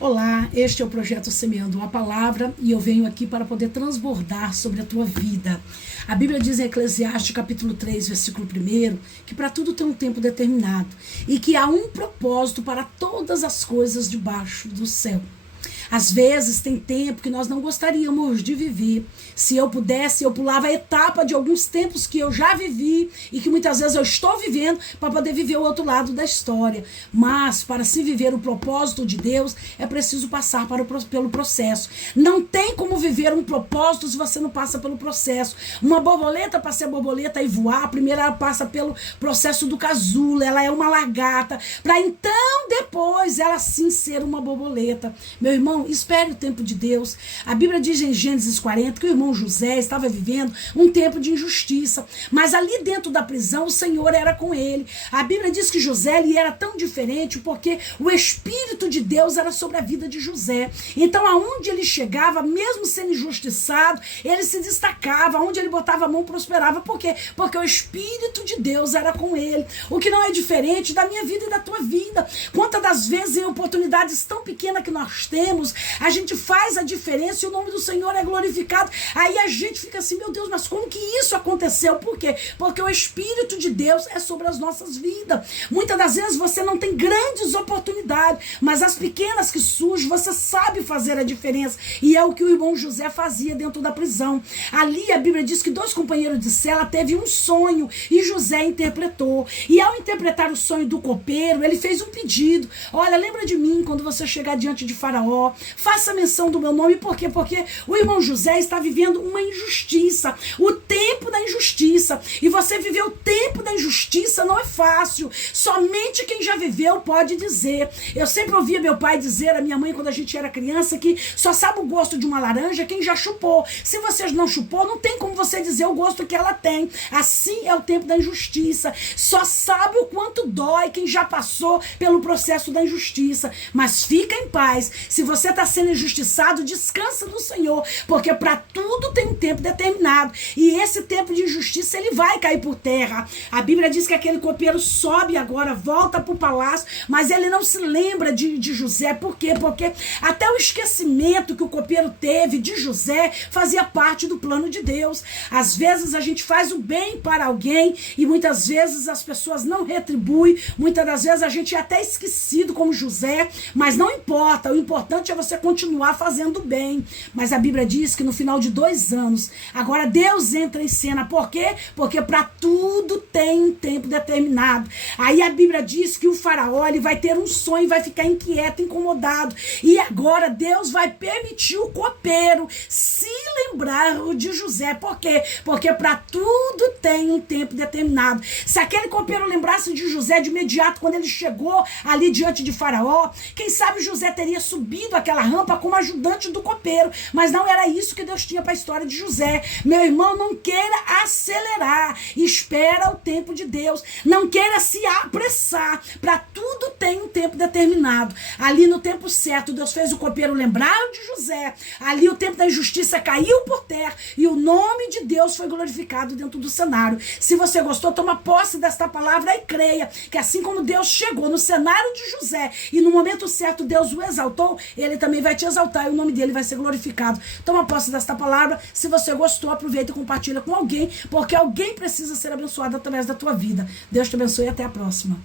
Olá, este é o projeto Semeando a Palavra e eu venho aqui para poder transbordar sobre a tua vida. A Bíblia diz em Eclesiastes capítulo 3, versículo 1, que para tudo tem um tempo determinado e que há um propósito para todas as coisas debaixo do céu. Às vezes tem tempo que nós não gostaríamos de viver. Se eu pudesse, eu pulava a etapa de alguns tempos que eu já vivi e que muitas vezes eu estou vivendo para poder viver o outro lado da história. Mas para se viver o propósito de Deus, é preciso passar pelo processo. Não tem como viver um propósito se você não passa pelo processo. Uma borboleta, para ser borboleta e voar, primeiro ela passa pelo processo do casulo, ela é uma lagarta, para então depois ela sim ser uma borboleta. Meu irmão, espere o tempo de Deus. A Bíblia diz em Gênesis 40 que o irmão José estava vivendo um tempo de injustiça, mas ali dentro da prisão o Senhor era com ele. A Bíblia diz que José ele era tão diferente porque o Espírito de Deus era sobre a vida de José. Então aonde ele chegava, mesmo sendo injustiçado, ele se destacava, aonde ele botava a mão prosperava. Por quê? Porque o Espírito de Deus era com ele. O que não é diferente da minha vida e da tua vida. Quantas das vezes em oportunidades tão pequenas que nós temos, a gente faz a diferença e o nome do Senhor é glorificado. Aí a gente fica assim, meu Deus, mas como que isso aconteceu? Por quê? Porque o Espírito de Deus é sobre as nossas vidas. Muitas das vezes você não tem grandes oportunidades, mas as pequenas que surgem, você sabe fazer a diferença. E é o que o irmão José fazia dentro da prisão. Ali a Bíblia diz que 2 companheiros de cela teve um sonho e José interpretou. E ao interpretar o sonho do copeiro, ele fez um pedido. Olha, lembra de mim quando você chegar diante de Faraó, faça menção do meu nome. Por quê? Porque o irmão José está vivendo uma injustiça, o tempo da injustiça, e você viver o tempo da injustiça não é fácil, somente quem já viveu pode dizer. Eu sempre ouvia meu pai dizer, a minha mãe quando a gente era criança, que só sabe o gosto de uma laranja quem já chupou. Se você não chupou, não tem como você dizer o gosto que ela tem. Assim é o tempo da injustiça, só sabe o quanto dói quem já passou pelo processo da injustiça. Mas fica em paz, se você está sendo injustiçado, descansa no Senhor, porque para tudo tem um tempo determinado, e esse tempo de injustiça ele vai cair por terra. A Bíblia diz que aquele copeiro sobe agora, volta para o palácio, mas ele não se lembra de José. Por quê? Porque até o esquecimento que o copeiro teve de José fazia parte do plano de Deus. Às vezes a gente faz o bem para alguém e muitas vezes as pessoas não retribuem, muitas das vezes a gente é até esquecido como José, mas não importa, o importante é você continuar fazendo bem. Mas a Bíblia diz que no final de 2 anos, agora Deus entra em cena. Por quê? Porque para tudo tem um tempo determinado. Aí a Bíblia diz que o faraó ele vai ter um sonho, vai ficar inquieto, incomodado. E agora Deus vai permitir o copeiro se lembrar de José. Por quê? Porque para tudo tem um tempo determinado. Se aquele copeiro lembrasse de José de imediato, quando ele chegou ali diante de Faraó, quem sabe José teria subido aquela rampa como ajudante do copeiro, mas não era isso que Deus tinha para a história de José. Meu irmão, não queira acelerar, espera o tempo de Deus, não queira se apressar, para tudo tem um tempo determinado. Ali no tempo certo, Deus fez o copeiro lembrar de José, ali o tempo da injustiça caiu por terra e o nome de Deus foi glorificado dentro do cenário. Se você gostou, toma posse desta palavra e creia que assim como Deus chegou no cenário de José e no momento certo Deus o exaltou, ele também vai te exaltar e o nome dele vai ser glorificado. Toma posse desta palavra. Se você gostou, aproveita e compartilha com alguém, porque alguém precisa ser abençoado através da tua vida. Deus te abençoe e até a próxima.